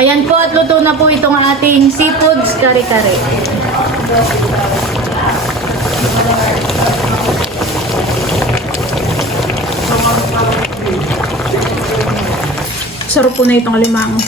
Ayan po at luto na po itong ating seafoods kare-kare. Sarap po na itong alimango.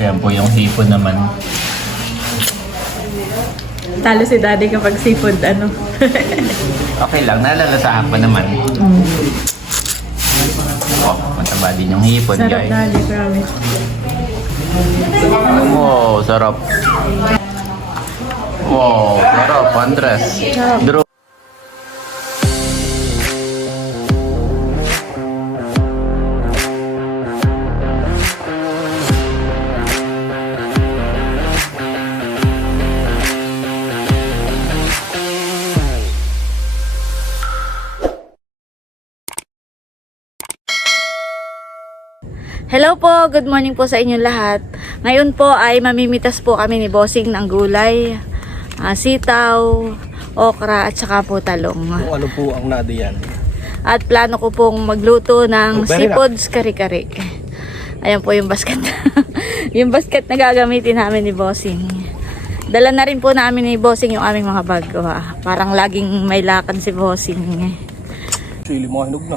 Ayan po yung hipon naman. Talo si daddy kapag seafood ano. Okay lang, nalalasahan pa naman. Oh, mataba din yung hipon, Sarap guys. daddy, promise. Wow, sarap. Wow, sarap, Andres. Drew. Hello po, good morning po sa inyong lahat. Ngayon po ay mamimitas po kami ni Bossing ng gulay, sitaw, okra at saka po talong. Kung ano po ang nadiyan. At plano ko pong magluto ng seafoods kare-kare. Ayan po yung basket. Yung basket na gagamitin namin ni Bossing. Dala na rin po namin ni Bossing yung aming mga bag. Parang laging may lakad si Bossing. Sili mo hinog na.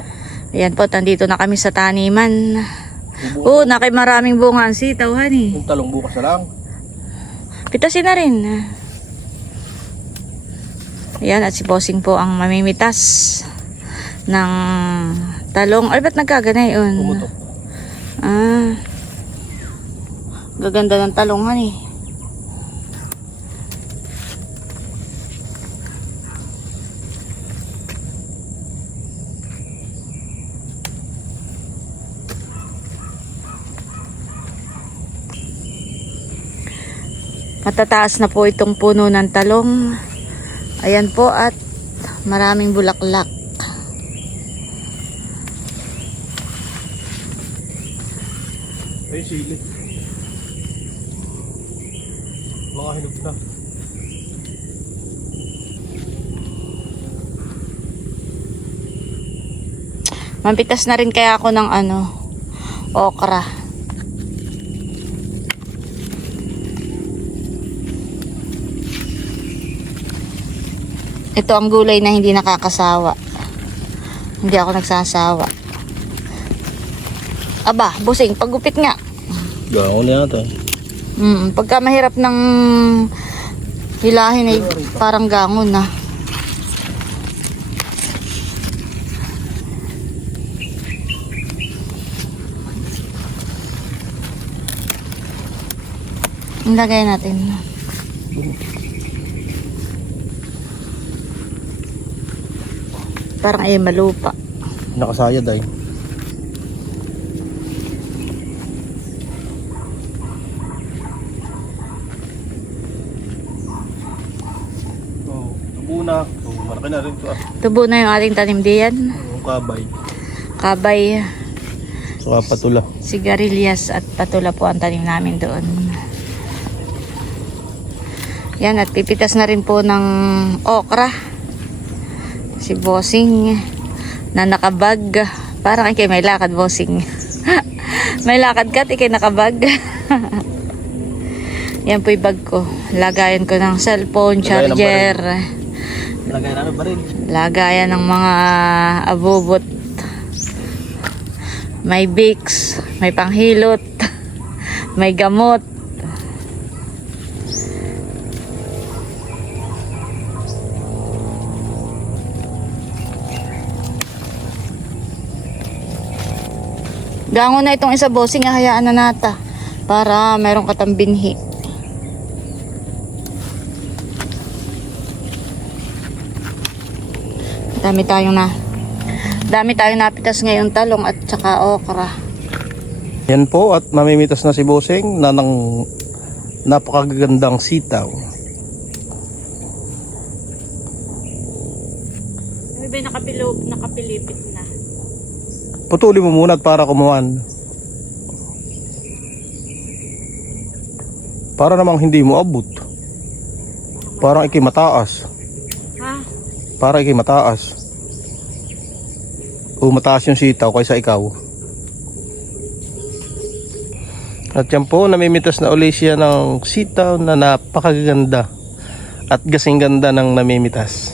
Ayan po, nandito na kami sa taniman. Maraming bunga ang sitaw, honey. Yung talong bukas na lang. Pitasin na rin. Ayan, at si Bossing po ang mamimitas ng talong. Ay, ba't nagkagana yun? Pumutok. Gaganda ng talong, honey. Matataas na po itong puno ng talong. Ayan po at maraming bulaklak. Ay, sili. Mga hinog na. Mampitas na rin kaya ako ng okra. Ito ang gulay na hindi nakakasawa. Hindi ako nagsasawa. Aba, Bossing, paggupit nga. Gawin na yata. Pagka mahirap ng hilahin ay parang gangon na. Ilagay natin. Parang ay malupa. Nakasayad ay. Oh, tubo na. Oh, malaki na rin ito ah. Tubo na yung ating tanim diyan. Yung kabay. Kabay, Saka patula. sigarilyas at patula po ang tanim namin doon. Yan, at pipitas na rin po ng okra. Si Bossing na nakabag. Parang ikay may lakad, Bossing. May lakad ka, ikay nakabag. Yan po yung bag ko. Lagayan ko ng cellphone, charger. Lagay na ba rin? Lagayan ng mga abubot. May Vicks, may panghilot, may gamot. Gango na itong isa, Bossing, hayaan na nata para mayroong katambinhi. Dami tayong napitas ngayon, talong at saka okra. Yan po at mamimitas na si Bossing na ng napakagandang sitaw. May ba nakapilipit na? Putuli mo muna at para kumuhan. Para namang hindi mo abot. Parang ikay mataas. Ha? Para ikay mataas. O mataas yung sitaw kaysa ikaw. At yan po, namimitas na uli siya ng sitaw na napakaganda at gasing ganda ng namimitas.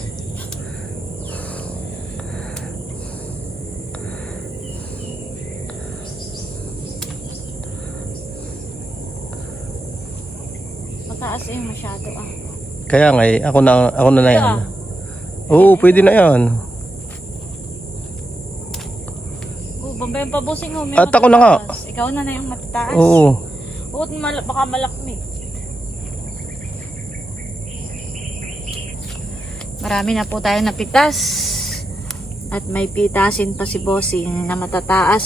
Mataas eh, masyado ah. Kaya nga eh, ako na yan. Ito, ah. Oo, pwede na yan. Oh, bambayan pa bossing oh. May At ako na nga. matataas. Ikaw na yung matataas. Oo. Oo, baka malakmit. Marami na po tayo napitas. At may pitasin pa si Bossing na matataas.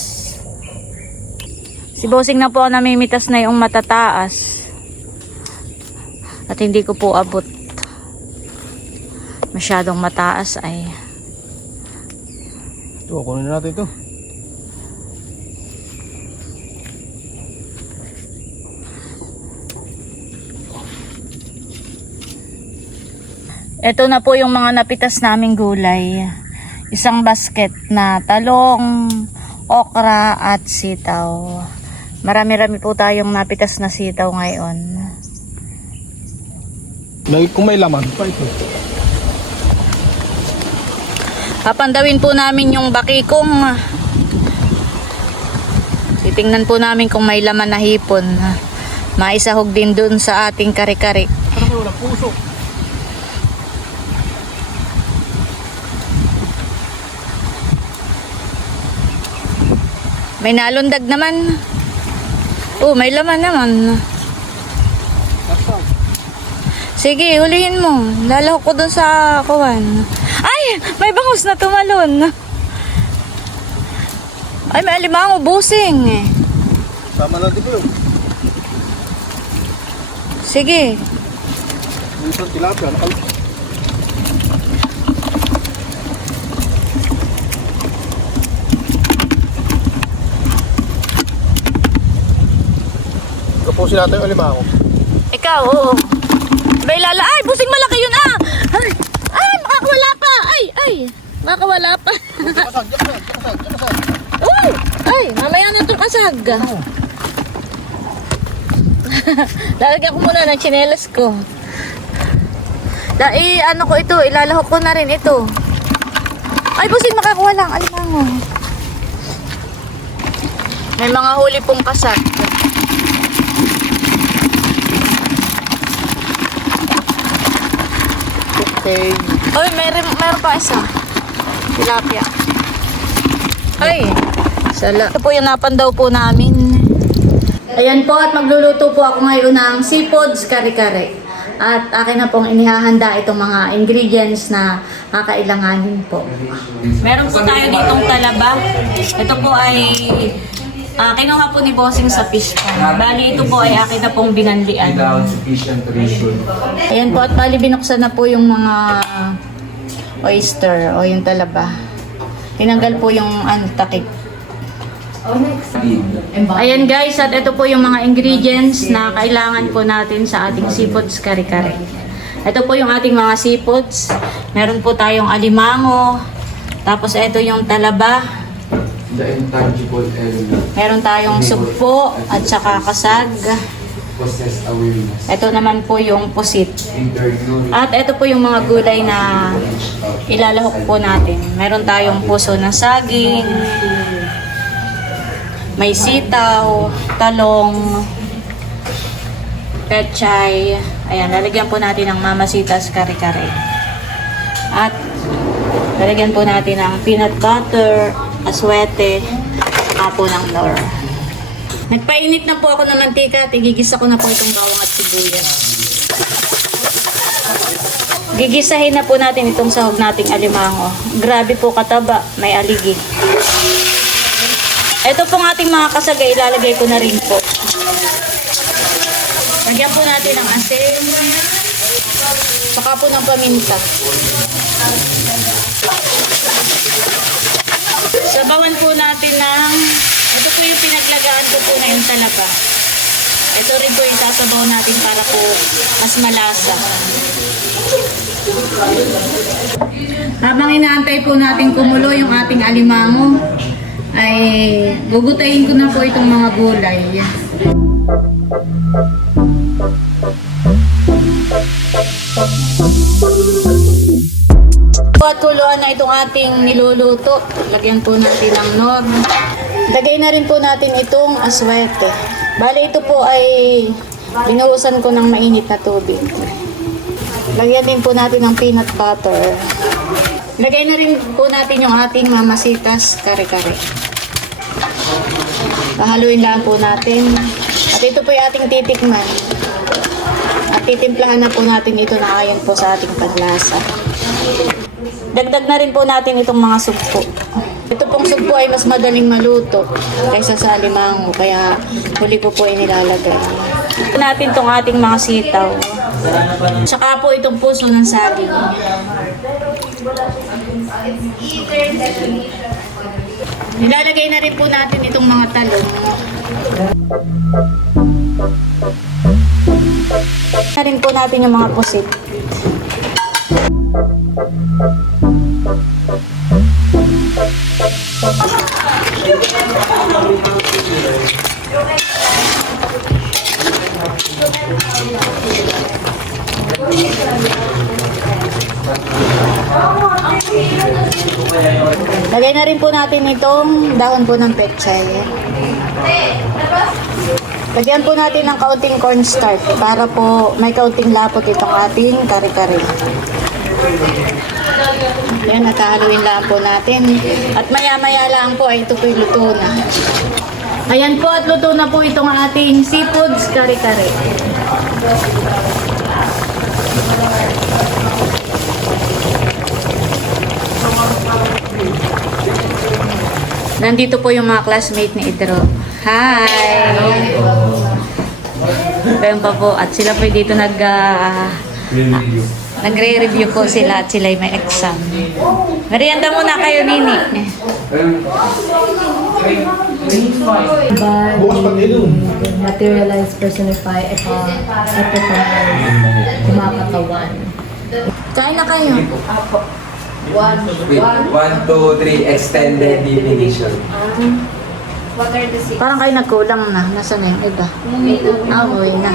Si Bossing na po ang namimitas na yung matataas. At hindi ko po abot. Masyadong mataas ay. Ito, kunin na natin ito. Ito na po yung mga napitas naming gulay. Isang basket na talong, okra at sitaw. Marami-rami po tayong napitas na sitaw ngayon. Kung may laman pa ito. Papandawin po namin yung bakikong. Titingnan po namin kung may laman na hipon. Maisahog din dun sa ating kare-kare. Parang wala puso. May nalundag naman. Oh, may laman naman. Sige, hulihin mo. Lalahok ko dun sa kuwan. Ay! May bangus na tumalon. Ay, may alimango, busing. Sama natin ito. Sige. Minsan tilapia. Tapusin natin yung alimango. Ikaw, oo. May lala. Ay, busing malaki yun ah! Ay, ay makakawala pa! Ay, makakawala pa. Uy! Ay, mamaya na itong kasag. Lalagyan ko muna ng tsinelas ko. Ano ko ito, ilalahok ko na rin ito. Ay, busing makakuha lang. Alimango. May mga huli pong kasag. Okay. Oy, meron pa isa. Tilapia. Ay, sala. Ito po yung napandaw po namin. Ayan po, at magluluto po ako ngayon ng seafoods kare-kare. At akin na pong inihahanda itong mga ingredients na kakailanganin po. Meron po tayo ditong talaba. Ito po ay kinuha po ni Bossing sa fish pond. Bali, ito po ay akin na pong binanlian. Ayan po, at bali binuksan na po yung mga oyster o yung talaba. Tinanggal po yung takip. Ayan guys, at ito po yung mga ingredients na kailangan po natin sa ating seafoods kare-kare. Ito po yung ating mga seafoods. Meron po tayong alimango. Tapos ito yung talaba. The intangible element Meron tayong sugpo at saka kasag. possess awareness. Ito naman po yung pusit. Internal At ito po yung mga gulay na ilalahok po natin. Meron tayong puso ng saging, may sitaw, talong, pechay. Ayan, lalagyan po natin ng mamasitas kare-kare. At lalagyan po natin ng peanut butter, aswete, saka po ng nor. Nagpainit na po ako ng mantika at igigisa ko na po itong bawang at sibuyas. Gigisahin na po natin itong sahog nating alimango. Grabe po kataba, may aligi. Ito pong ating mga kasagay, ilalagay ko na rin po. Lagyan po natin ng asin, saka po ng paminta. Sabawan po natin ng, ito po yung pinaglagaan ko po na yung talaba. Ito rin po yung sasabaw natin para po mas malasa. Habang inaantay po natin kumulo yung ating alimango, ay gugutayin ko na po itong mga gulay. At kuluan na itong ating niluluto. Lagyan po natin ng nor. Lagay na rin po natin itong aswete. Bale, ito po ay binuhusan ko ng mainit na tubig. Lagyan din po natin ng peanut butter. Lagay na rin po natin yung ating mamasitas kare-kare. Pahaluin lang po natin. At ito po yung ating titikman. At titimplahan na po natin ito na ayon po sa ating panlasa. Dagdag na rin po natin itong mga sugpo. Ito pong sugpo ay mas madaling maluto kaysa sa alimango, kaya huli po ay nilalagay. Ito natin itong ating mga sitaw. Tsaka po itong puso ng saging. Nilalagay na rin po natin itong mga talong. Na rin po natin yung mga pusit. Lagay na rin po natin itong dahon po ng pechay. Lagyan po natin ng kaunting cornstarch para po may kaunting lapot itong ating kare-kare. Yan, natahaluin lang po natin. At maya-maya lang po ay ito po'y luto na. Ayan po, at luto na po itong ating seafoods kare-kare. Nandito po yung mga classmate ni Idro. Hi! Ayun pa po. At sila po dito nagre-review po sila at sila may exam. Merienda muna kayo, Nini. Materialize, personify, kumakatawan. Kain na kayo. Wait, 1, 2, 3, extended definition. Parang kayo nagkulang na. Nasaan na yung iba? Uwi na.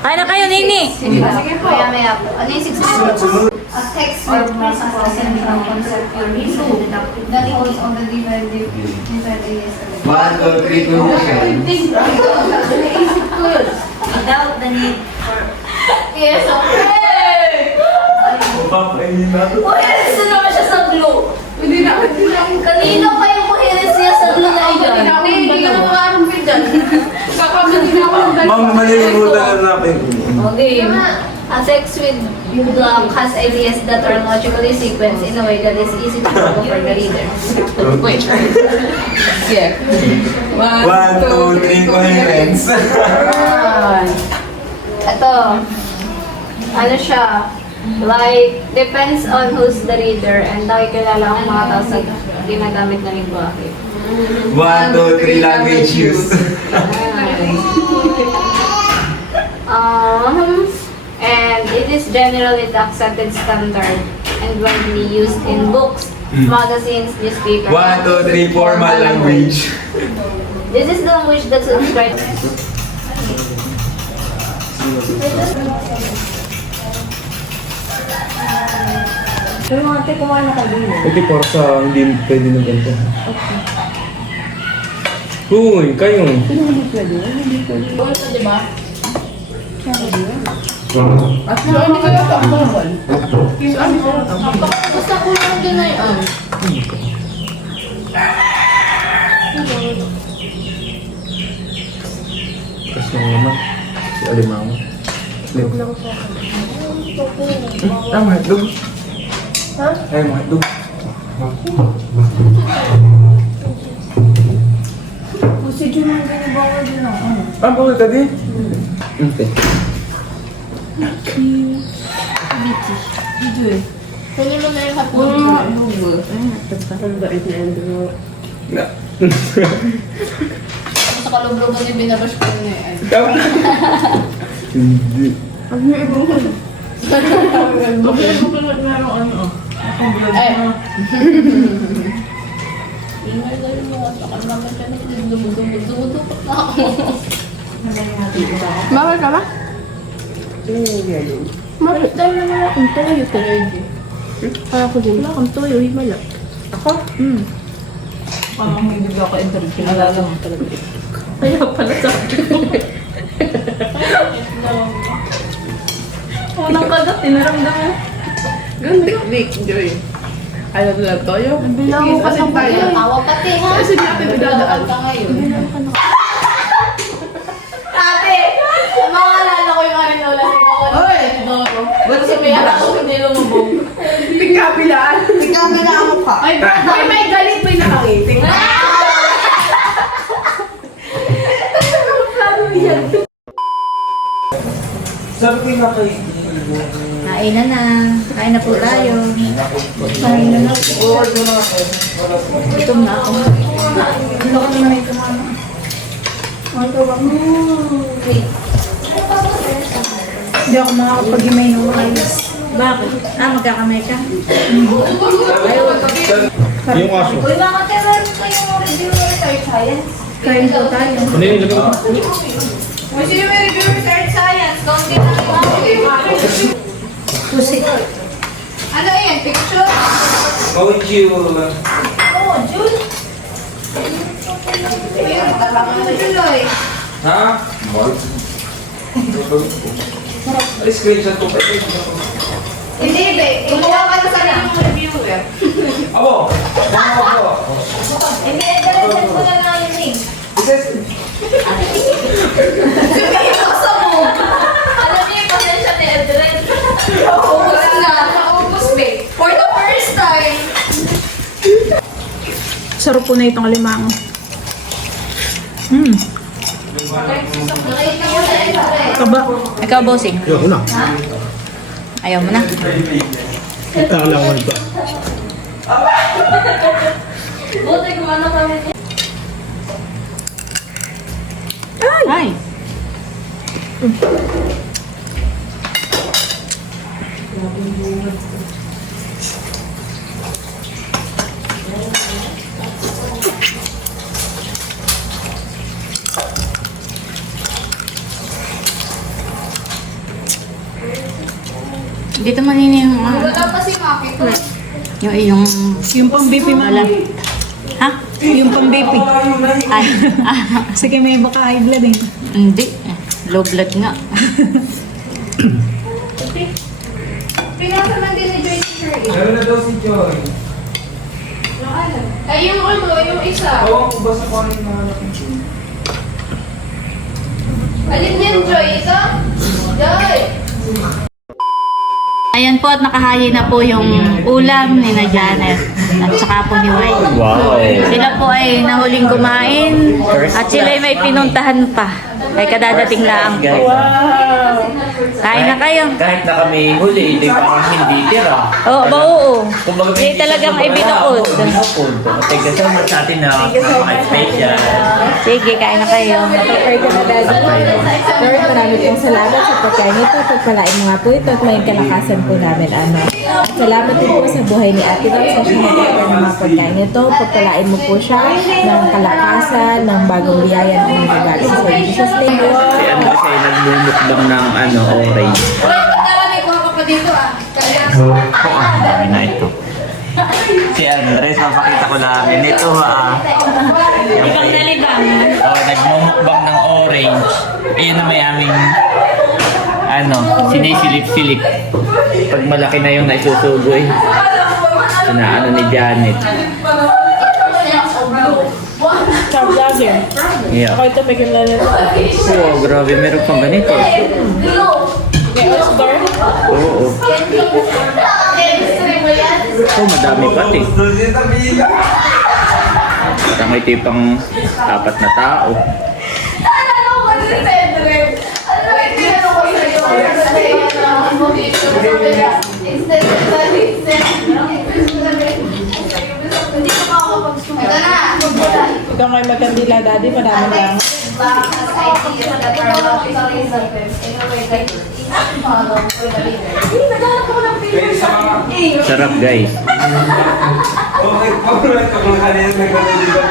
Kain na kayo, Nini. Sige po. Maya po. Ano yung 6 minutes? A text or principle central concept or reason that holds on the divided inside the yesterday. 1, 2, 3, conclusion. Naisip ko yun. Without the need for... Yes, okay! Puhiris na naman siya sa glue. Hindi na. Kanina pa yung puhiris niya sa glue na yun. Hindi ka na makarampi dyan. Kakamit na ako. Ma'am, malilimutan na natin. Okay. A text with has ideas that are logically sequenced in a way that is easy to follow for the reader. Wait. Yeah. 1, 2, 3, coherence. Ito. Ano siya? Like, depends on who's the reader and nakikilala ang mga tao sa ginagamit na lingwahe. 1, 2, 3, language used. And it is generally the accepted standard and widely used in books, magazines, newspapers. 1, 2, 3, formal language. This is the language that subscribes. Pero mga ate, kumain na kayo din. Ito para sa hindi pwede na ganito. Okay. Uy, kayo. Hindi pwede. Basta kulang din na yun. Kasi naman, si Alimango. Tama, hotdog. Ha? Ay, mga hotdog. Si Jun ang ginibawal din ako. Ah, bawal ka din? Okay. Kunin mo na yung hapon. Na. Sa kalubloban yung binabash ko na yan. Tama. Hindi. Ay. Ingay na rin mo. Saka naman siya na dumudupot na ako. Bawal ka ba? Bakit? Dahil naman akong toyo to. Para ko din. Wala akong toyo, himala. Ako? Parang hindi ako interview. Alala mo talaga. Kaya pala sa akin. Unang kagat, tinaramdaman. Gantik, Nick, Joy. Alam lang toyo. Bilang ko kasi tayo. Tawa pati ha. Kasi natin pinadaan. Ate! Maalala ko yung ano lola ni Mama. Hoy! Ba't si Maya ako hindi lumubog? Tingkabilaan. Tingkabilaan mo ka. Ay, may galit, may nakangiting. Sabi ko na kayo. Kain na na. Kain na po tayo. Kain na na. Gutom na ako. Ano ka naman ito, mama? Hindi ako makakapag-imay ng ayos. Bakit? Magkakamay ka? Yung aso. Uy, mga meron ko yung review ng Third Science. Kain po tayo. Ano yung ilagay mo? Uy, sino may review ng Third Science? Kaunti na lang. Pusi. Ano yan? Picture? Oh, Jill. Oh, June. Ayun, talaga na Juloy. Ha? Ay, screenshot ko pa. Hindi, be. Kumuha ka na sa yung reviewer. Abo! Abo! Hindi, dalasan ko na lang yung link. Sabihin ko sa mo. Alam niyo yung pasensya ni Edred. Naubos na. Naubos, be. For the first time. Sarap po na itong alimango. Nakita mo na Edred. Kaba. Ikaw, bossing. Ayoko na. Ayaw mo na. Kala ko ito. Buti kumano kami. Ay! Dito manini yung Wala pa si Maki ko. yung pang-BP mo. Ha? Yung pang-BP. Ay, Sige, may baka high blood eh. hindi. Low blood nga. Pinasa man din ni Joy si Shirley. Meron na daw si Joy. Ay, yung ulo, yung isa. Tawag ko ba sa kung ano yung nahanap ng Joy? Alin yan, Joy? Ito? Joy! Ayan po at nakahayi na po yung ulam ni na Janet at saka po ni White. Wow. Sila po ay nahuling kumain at sila ay may pinuntahan pa. Ay kadadating lang po. Kain na kayo. Kahit na kami huli, hindi pa kami hindi tira. Oo, oo. Kumbaga, Hindi talagang ay binukod. Binukod. Thank you so much sa atin na special. Sige, kain na kayo. Pray ka na, Daddy. Lord, marami pong salamat sa pagkain ito. Pagpalain mo nga po ito at may kalakasan po namin. Salamat din po sa buhay ni Ate Rose na sinagaya ng mga pagkain ito. Pagpalain mo po siya ng kalakasan, ng bagong biyaya ng mga bago. So, in Jesus' name, Si ano kasi nagbumukbang ng orange. Uy, magdala ko ako pa dito ah. Dami na ito. Si Andres, mapakita ko lang. Ito Ikaw nalibang. nagmumukbang ng orange. Iyon na may aming sinisilip-silip. Pag malaki na yung naisusugoy. Sinaano ni Janet. vlogger. Yeah. Ako ito, bigyan na nito. Oh, grabe. Meron pang ganito. May oyster. Oo. Oh, madami pati. Parang may tipang 4 na tao. Ikaw may magkandila, Daddy. Madami lang. Sarap, guys. Okay, pag-ulat ka kung kanina nagkakalibat.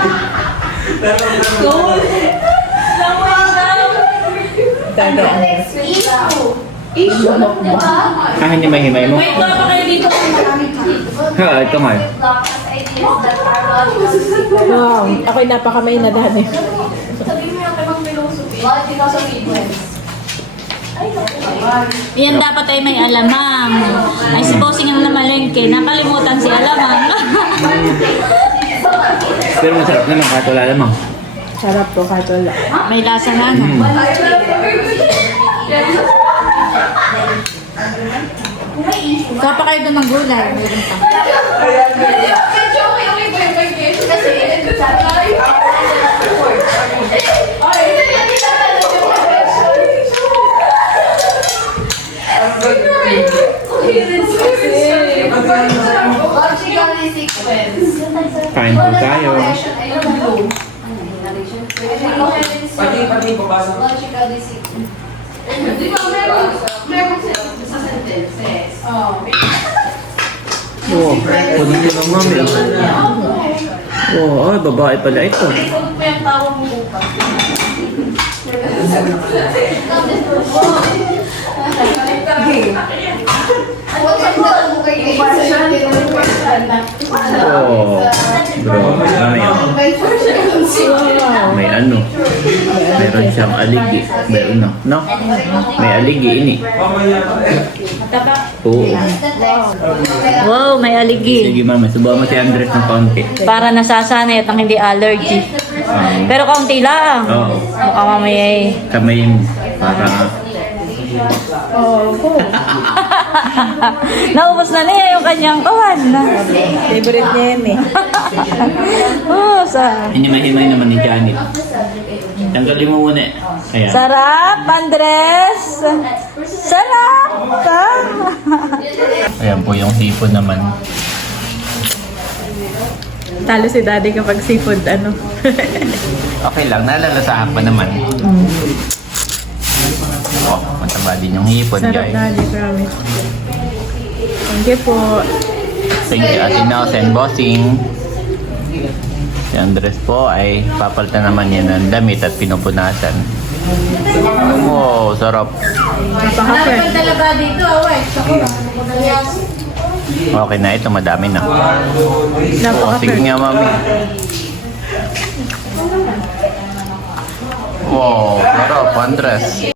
kagaya. Ah, hindi mahimay mo? Wait, baka kayo dito. Ha, ito nga. Wow, ako'y napakamay na dami. Yan dapat ay may alamang. Ay si Bossing ang namalengke. Nakalimutan si alamang. Pero masarap naman kahit wala lamang. Sarap po, kahit wala. May lasa na ano. Kuha pa kayo doon ng gulay. Meron pa. Logically sequence. Kain po tayo. Pati babasa. Logically sequence. Di ba meron sa sentences? Oh. Oo, puno ko ng mami. Oo, ay, babae pala ito. Huwag mo yung tawag mo bukas. Oo. Bro, may may ano. Meron siyang aligi. Meron na. No? May aligi ini. Oo. Wow, may aligi. Sige mama, subuhan mo si Andres ng konti. Para nasasanay at ang hindi allergy. Pero kaunti lang. Oo. Baka mamaya eh. Kamay para... Naubos na niya yung kanyang kawan. Favorite niya yan eh. Oh, sa... Inimahimay naman ni Janet. Tanggalin mo muna eh. Ayan. Sarap, Andres! Sarap! Ayan po yung hipon naman. Talo si daddy kapag seafood, ano. Okay lang, nalalasahan pa naman. Oh, mataba din yung hipon, Sarap guys. daddy, promise. Thank you po. Thank you, Ate Nels and Bossing. Si Andres po ay papalitan naman niya ng damit at pinupunasan. Wow, sarap. Napaka-fresh. Talaga dito, away. Okay na ito, madami na. Oh, sige Napaka-fresh. nga, mami. Wow, sarap, Andres.